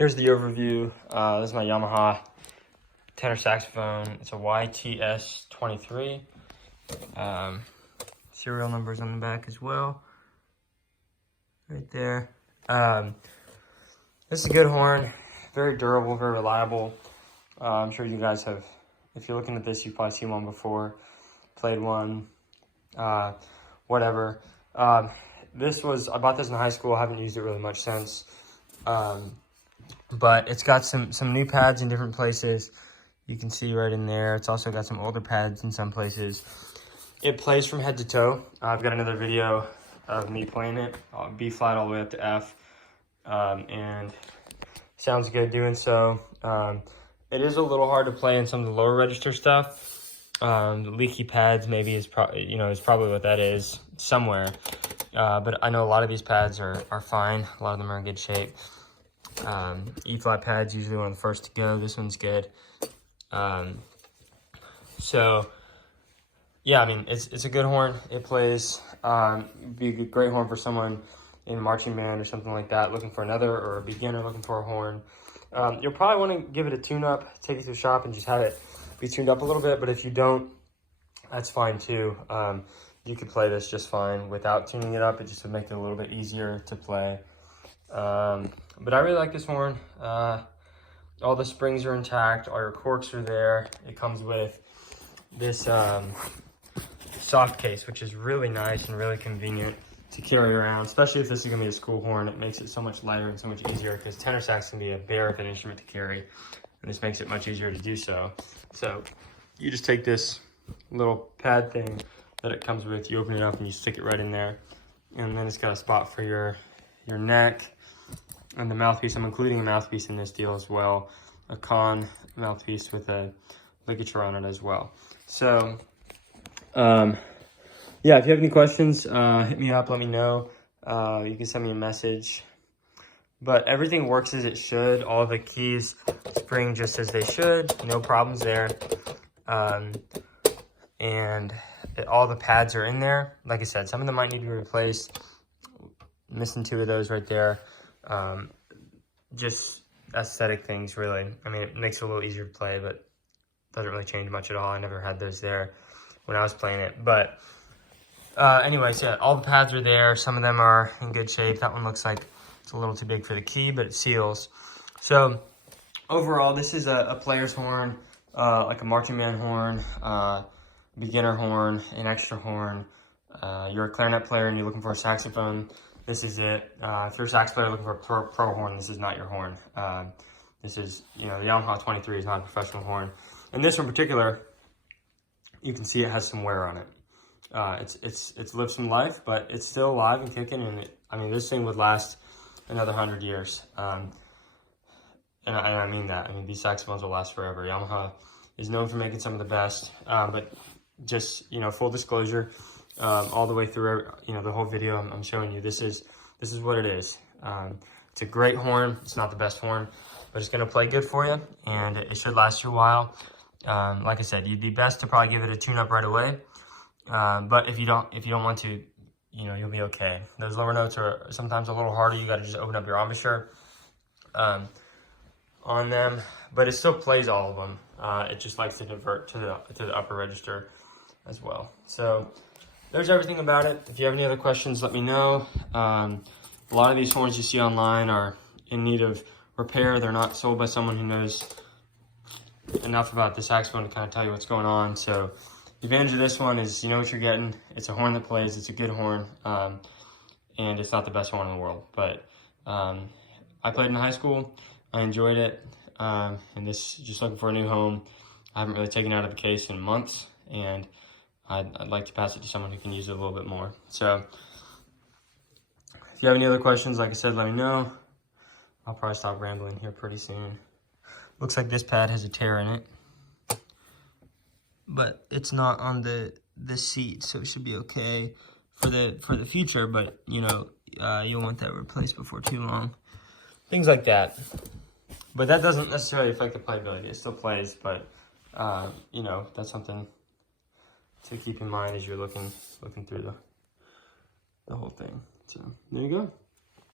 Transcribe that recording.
Here's the overview. This is my Yamaha tenor saxophone. It's a YTS-23. Serial numbers on the back as well. Right there. This is a good horn. Very durable, very reliable. I'm sure you guys have, if you're looking at this, you've probably seen one before, played one, whatever. I bought this in high school. I haven't used it really much since. But it's got some new pads in different places. You can see right in there. It's also got some older pads in some places. It plays from head to toe. I've got another video of me playing it, B flat all the way up to F, and sounds good doing so. It is a little hard to play in some of the lower register stuff. The leaky pads maybe is probably what that is somewhere. But I know a lot of these pads are fine. A lot of them are in good shape. E flat pads usually one of the first to go. This one's good. So yeah, I mean it's a good horn. It plays. Be a great horn for someone in a marching band or something like that, looking for another, or a beginner looking for a horn. You'll probably want to give it a tune-up, take it to the shop, and just have it be tuned up a little bit. But if you don't, that's fine too. You could play this just fine without tuning it up. It just would make it a little bit easier to play. But I really like this horn. All the springs are intact. All your corks are there. It comes with this soft case, which is really nice and really convenient to carry around, especially if this is going to be a school horn. It makes it so much lighter and so much easier, because tenor sax can be a bear of an instrument to carry, and this makes it much easier to do so. So you just take this little pad thing that it comes with, you open it up and you stick it right in there, and then it's got a spot for your neck and the mouthpiece. I'm including a mouthpiece in this deal as well, a con mouthpiece with a ligature on it as well. So yeah, if you have any questions, hit me up, let me know. You can send me a message. But everything works as it should. All the keys spring just as they should. No problems there. And all the pads are in there. Like I said, some of them might need to be replaced. Missing 2 of those right there. Just aesthetic things, really. I mean, it makes it a little easier to play, but doesn't really change much at all. I never had those there when I was playing it. But anyways, yeah, all the pads are there. Some of them are in good shape. That one looks like it's a little too big for the key, but it seals. So overall, this is a player's horn, like a marching band horn, beginner horn, an extra horn. You're a clarinet player and you're looking for a saxophone, this is it. If you're a sax player looking for a pro horn, this is not your horn. This is, the Yamaha 23 is not a professional horn. And this in particular, you can see it has some wear on it. It's lived some life, but it's still alive and kicking. And this thing would last another 100 years. And I mean that. I mean, these saxophones will last forever. Yamaha is known for making some of the best. But just, full disclosure, all the way through, the whole video I'm showing you, this is what it is. It's a great horn. It's not the best horn, but it's going to play good for you, and it should last you a while. Like I said, you'd be best to probably give it a tune-up right away. But if you don't want to, you'll be okay. Those lower notes are sometimes a little harder. You got to just open up your embouchure on them, but it still plays all of them. It just likes to convert to the upper register as well. So there's everything about it. If you have any other questions, let me know. A lot of these horns you see online are in need of repair. They're not sold by someone who knows enough about the saxophone to kind of tell you what's going on. So the advantage of this one is you know what you're getting. It's a horn that plays. It's a good horn, and it's not the best horn in the world. But I played in high school. I enjoyed it, and just looking for a new home. I haven't really taken it out of the case in months, and I'd like to pass it to someone who can use it a little bit more. So if you have any other questions, like I said, let me know. I'll probably stop rambling here pretty soon. Looks like this pad has a tear in it, but it's not on the seat, so it should be okay for the future. But you'll want that replaced before too long. Things like that. But that doesn't necessarily affect the playability. It still plays, but that's something to keep in mind as you're looking through the whole thing. So there you go.